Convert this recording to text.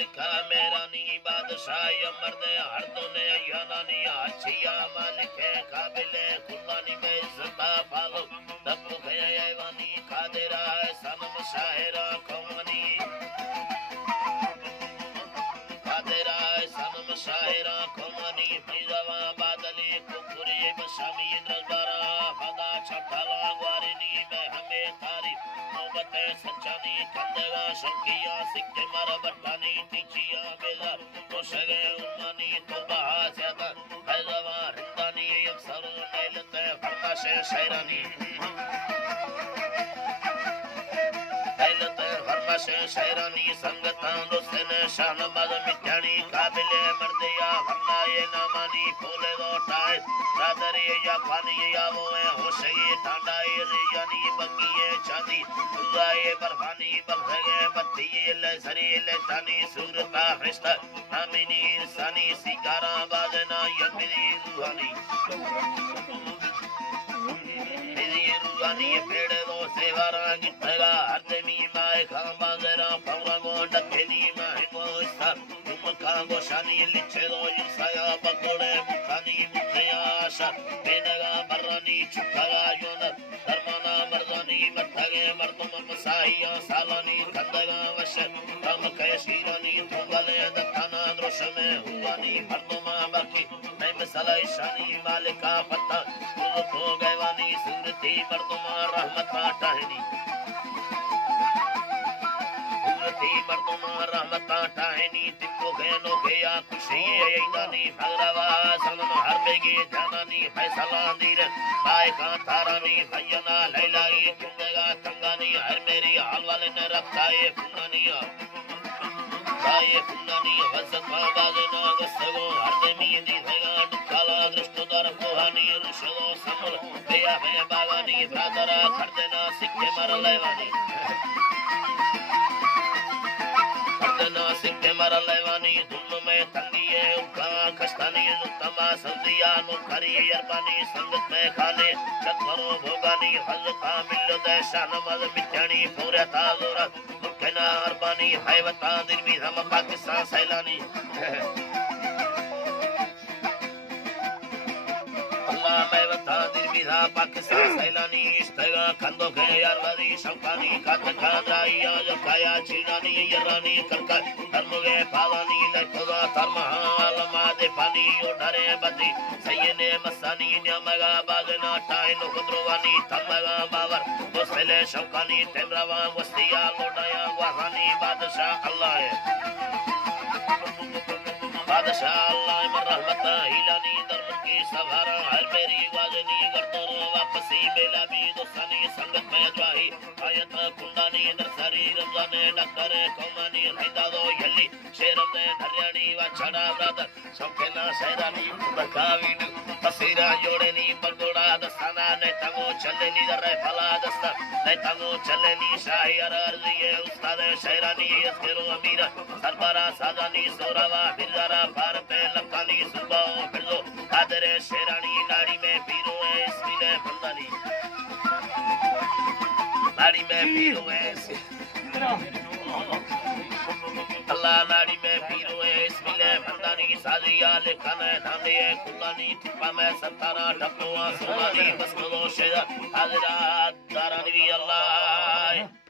लिखा मेरा नी बादशाह मर्द हर ने याना नी आछिया मालिक है काबिले कुर्बानी में इज्जता पालो दब गया वानी कादेरा सनम शाहिरा कौमनी कादेरा सनम शाहिरा कौमनी फैजवा बादली कुकुरी बशामी दरबारा फदा छठला ग्वारिनी में हमें तारी नौबत सच्चानी कंदेगा शकिया सिक्के मारा बटानी तीचिया बेला तो सगे उन्मानी तो बहा ज्यादा फैजवा रिंदानी अक्सर नेलते फरमाश शायरानी शहरानी संगतां दोस्तन शाहनबाज मिठानी काबिले मर्दिया फरमाए नामानी फूले दो टाए रादरी या पानी या वो है होशगी टांडाए रियानी बंगिए चांदी उजाए बरफानी बलगे बत्ती ले सरी ले तानी सूरता हस्ता नामिनी इंसानी सिगारा बाजना यमरी रूहानी पेड़ दो सेवारा गिटगा हरदमी माए खामा जरा पवगो डखेनी माए गो सर तुम खागो शानी लिचे दो इंसाया बकोड़े मुखानी मुखया आशा बेनगा बरनी चुखगा योन धर्मना मर्दानी मथगे मर्दम मसाहिया सालानी कंदगा वश तम कैसीरानी तुंगले दत्ताना दृश्य में हुआनी मर्दमा बाकी मैं मसला ईशानी मालिका पत्ता हो गवानी सूरती मर्दमा रहमता टहनी सूरती मर्दमा रहमता टहनी तिको गनो गया खुशी ऐनानी भगरवा सनम हर बेगी जानानी फैसला दीर बाय का तारानी भैया लैलाई कुंगेगा तंगानी हर मेरी हाल वाले ने रखाए फुनानिया बाय फुनानी वसका बाजना गसगो हर देमी दी भेगा दुखाला दृष्टदार कोहानी ऋषो समल भैया भैया बागानी ब्रादरा खर्दना सिक्के मर लेवानी खर्दना सिक्के मर लेवानी धुन में तंगिए उका खस्तानी नुतमा सब्जिया नुखरी यरबानी संगत में खाने चतरो भोगानी हजका मिल देशा नमज मिठानी पूरे ताजुरा मुखना अरबानी हैवता दिन भी हम पाकिस्तान सैलानी मैं बता दिल बिधा पाकिस्तान सैलानी इश्तगा खंदो के यारवादी शौकानी कात खादाइया जो काया चीनानी यरानी करका धर्मगे पावानी लखदा धर्महाल मादे पानी उड़रे बदी सैयने मसानी न्यामगा बागना टाइन खुदरवानी थमगा बावर दोसले शौकानी तेमरावा वस्तिया लोडाया वहानी बादशाह अल्लाह बादशाह अल्लाह में रहमत हिलानी दरमन की सवारा हर मेरी वाजनी गर्दन वापसी बेला भी दोस्तानी संगत में अजवाही आयत कुंडानी नरसरी रमजाने डक्कर कौमानी रहता दो यली शेरम ने धरियानी वाछड़ा ब्रदर सौकेना शहरानी बकावीन तसीरा जोड़ेनी बगोड़ा दस्ताना ने तंगो चलेनी दरे फला दस्ता ने तंगो चलेनी शाही अर्जिए उस्ताद शहरानी अस्करो अमीर सरबरा साजानी सोरावा बिरजारा भारत लकानी सुबाओ फिरदो कादरे शेरानी नाड़ी में पीरो है इसमिले बंदानी नाड़ी में पीरो है अल्लाह नाड़ी में पीरो है इसमिले बंदानी साजिया लिखन है नामे कुलानी ठिपा में सतारा डपुआ सुनानी बस करो शेरा हाजरा दारानी अल्लाह